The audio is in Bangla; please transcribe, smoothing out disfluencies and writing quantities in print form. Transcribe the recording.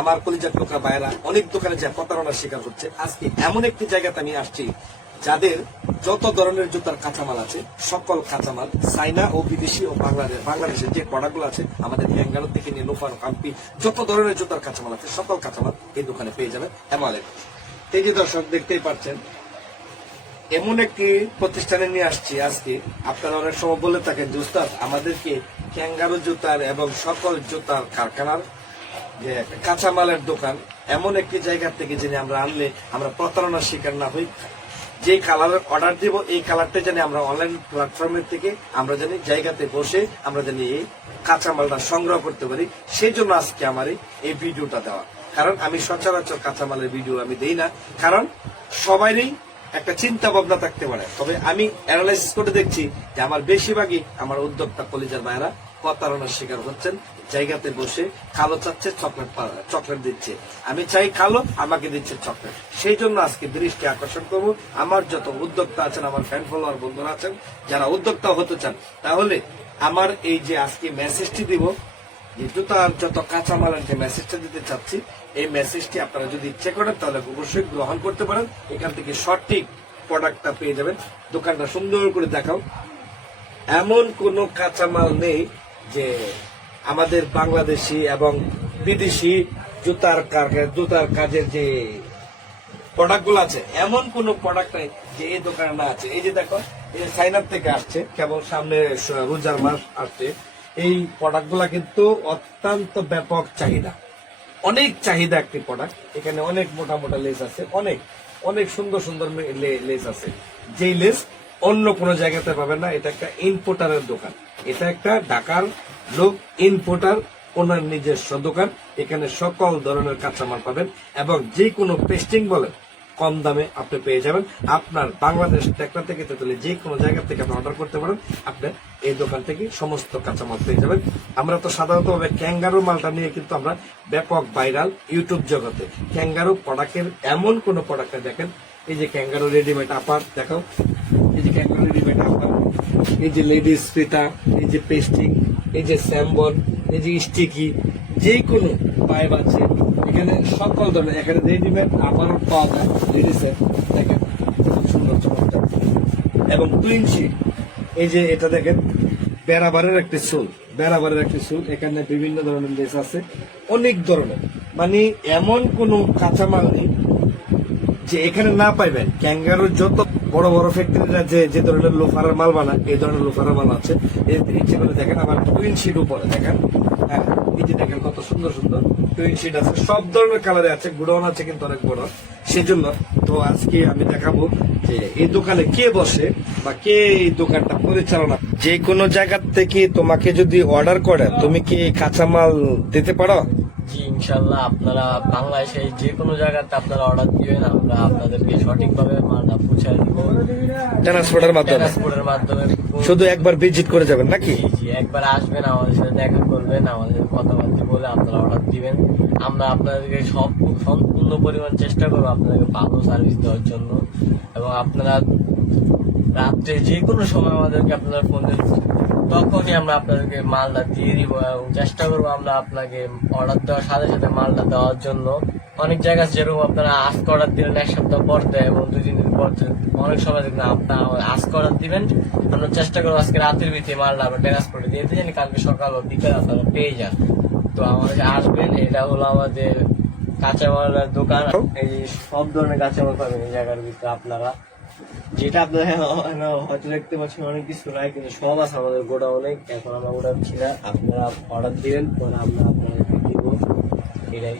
আমার কলিজার টুকরা ভাইয়েরা অনেক দোকানে যায় প্রতারণার শিকার হচ্ছে। আজকে এমন একটি জায়গাতে আমি আসছি যাদের যত ধরনের জুতার কাঁচামাল আছে সকল কাঁচামাল চাইনা ও বিদেশি ও বাংলাদেশের যে প্রোডাক্টগুলো আছে আমাদের ব্যাঙ্গালোর থেকে নিয়ে লোফার কাম্পি যত ধরনের জুতার কাঁচামাল আছে সকল কাঁচামাল এই দোকানে পেয়ে যাবেন। এই যে দর্শক দেখতেই পাচ্ছেন এমন একটি প্রতিষ্ঠানে নিয়ে আসছি আজকে। আপনারা অনেক সময় বলে থাকেন যে উস্তাদ আমাদেরকে ক্যাঙ্গারু জুতার এবং সকল জুতার কারখানার যে কাঁচামালের দোকান এমন একটি জায়গা থেকে যিনি আমরা আনলে আমরা প্রতারণার শিকার না হই। যে কালারের অর্ডার দিব এই কালারটা জানি আমরা অনলাইন প্ল্যাটফর্মের থেকে আমরা জানি জায়গাতে বসে আমরা জানি এই কাঁচামালটা সংগ্রহ করতে পারি। সেই জন্য আজকে আমার এই ভিডিওটা দেওয়া। কারণ আমি সচরাচর কাঁচামালের ভিডিও আমি দেই না, কারণ সবারই একটা চিন্তা ভাবনা থাকতে পারে। তবে আমি অ্যানালাইসিস করে দেখছি যে আমার বেশিরভাগই আমার উদ্যোক্তা কলিজার ভাইয়েরা প্রতারণার শিকার হচ্ছেন। জায়গাতে বসে কালো চাচ্ছে চকলেট দিচ্ছে, আমি চাই কালো, আমাকে দিচ্ছে চকলেট। সেই জন্য আজকে দৃষ্টি আকর্ষণ করবো আমার যত উদ্যোক্তা আছেন, আমার ফ্যান ফলোয়ার বন্ধুরা আছেন যারা উদ্যোক্তা হতে চান, তাহলে আমার এই যে আজকে মেসেজটি দিব যে জুতার যত কাঁচামালের যে মেসেজটা দিতে চাচ্ছি এই মেসেজটি আপনারা যদি ইচ্ছে করেন তাহলে অবশ্যই গ্রহণ করতে পারেন। এখান থেকে সঠিক প্রোডাক্টটা পেয়ে যাবেন। দোকানটা সুন্দর করে দেখাও। এমন কোনো কাঁচামাল নেই যে আমাদের বাংলাদেশি এবং বিদেশি জুতার কাজের যে প্রোডাক্টগুলো আছে এমন কোন প্রোডাক্ট নাই যে এই দোকানে না আছে। এই যে দেখো এই চাইনার থেকে আসছে, কেবল সামনে রোজার মাস আসছে। এই প্রোডাক্টগুলা কিন্তু অত্যন্ত ব্যাপক চাহিদা, অনেক চাহিদা একটি প্রোডাক্ট। এখানে অনেক মোটা মোটা লেস আছে, অনেক অনেক সুন্দর সুন্দর লেস আছে, যেই লেস অন্য কোনো জায়গাতে পাবেন না। এটা একটা ইম্পোর্টারের দোকান, এটা একটা ঢাকার লোক ইম্পোর্টার, ওনার নিজস্ব দোকান। এখানে সকল ধরনের কাঁচামাল পাবেন এবং যে কোনো পেস্টিং বলেন কম দামে আপনি পেয়ে যাবেন। আপনার বাংলাদেশ টেকনা থেকে তেতুলে যে কোনো জায়গা থেকে আপনি অর্ডার করতে পারেন, আপনি এই দোকান থেকে সমস্ত কাঁচামাল পেয়ে যাবেন। আমরা তো সাধারণত ভাবে ক্যাঙ্গারু মালটা নিয়ে কিন্তু আমরা ব্যাপক ভাইরাল ইউটিউব জগতে। ক্যাঙ্গারু প্রোডাক্টের এমন কোন প্রোডাক্ট দেখেন, এই যে ক্যাঙ্গারু রেডিমেড আপার দেখাও, এই যে ক্যাঙ্গারু রেডিমেড আপার, এই যে লেডিস ফিতা, এই যে পেস্টিং, এই যে স্যাম্বল, এই যে স্টিকি, যে কোনো পাইপ আছে এখানে সকল ধরনের। এখানে রেডিমেড আবারও পাওয়া যায় লেডিসের, দেখেন খুব সুন্দর চমৎকার। এবং টুইন শিট, এই যে এটা দেখেন বেড়াবারের একটি সুল, বেড়াবারের একটি সুল। এখানে বিভিন্ন ধরনের লেস আছে, অনেক ধরনের। মানে এমন কোন কাঁচামাল নেই যে এখানে না পাইবেন। ক্যাঙ্গারুর যত বড় বড় ফ্যাক্টরিরা যে ধরনের লোফারের মাল বানায় এই ধরনের লোফারের মাল আছে। ইচ্ছে করে দেখেন আবার টুইন শিট উপরে দেখেন, হ্যাঁ এই যে দেখেন কত সুন্দর সুন্দর টুইন শিট আছে, সব ধরনের কালারে আছে। গুডাউন আছে কিন্তু অনেক বড়। সেজন্য তো আজকে আমি দেখাবো যে এই দোকানে কে বসে বা কে এই দোকানটা পরিচালনা। যে কোনো জায়গা থেকে তোমাকে যদি অর্ডার করে তুমি কি কাঁচামাল দিতে পারো? জি ইনশাল্লাহ, আপনারা বাংলাদেশে যে কোনো জায়গাতে আপনারা অর্ডার দিবেন, আমরা আপনাদেরকে সঠিকভাবে মালটা পৌঁছায় দিব ট্রান্সপোর্টের মাধ্যমে। শুধু একবার ভিজিট করে যাবেন নাকি? জি একবার আসবেন, আমাদের সাথে দেখা করবেন, আমাদের সাথে কথাবার্তা বলে আপনারা অর্ডার দিবেন। আমরা আপনাদেরকে সম্পূর্ণ পরিমাণ চেষ্টা করবো আপনাদেরকে ভালো সার্ভিস দেওয়ার জন্য। এবং আপনারা রাত্রে যে কোনো সময় আমাদেরকে আপনারা ফোন তখনই আমরা আপনাদেরকে মালটা দিয়ে দিব এবং চেষ্টা করবো আমরা আপনাকে অর্ডার দেওয়ার সাথে সাথে মালটা দেওয়ার জন্য। অনেক জায়গায় যেরকম আপনারা আজকে অর্ডার দিলেন এক সপ্তাহ পর দেয় এবং 2-3 দিন পর, অনেক সময় দেখবেন আপনারা আজকে অর্ডার দিবেন, আমরা চেষ্টা করবো আজকে রাতের ভিতরে মালটা আমরা ট্রান্সপোর্টে দিয়ে দিই, কালকে সকাল ও বিকেল আপনারা পেয়ে যান। তো আমাদের আসবেন, এটা হলো আমাদের কাঁচামালের দোকান। এই সব ধরনের কাঁচামাল পাবেন এই জায়গার ভিতরে। আপনারা যেটা আপনারা হয়তো দেখতে পাচ্ছেন অনেক কিছু নাই, কিন্তু সব আছে আমাদের গোডাউনে। এখন আমরা গোডাউন ছিল, আপনারা অর্ডার দিবেন পরে আমরা আপনাদেরকে দিব, এটাই।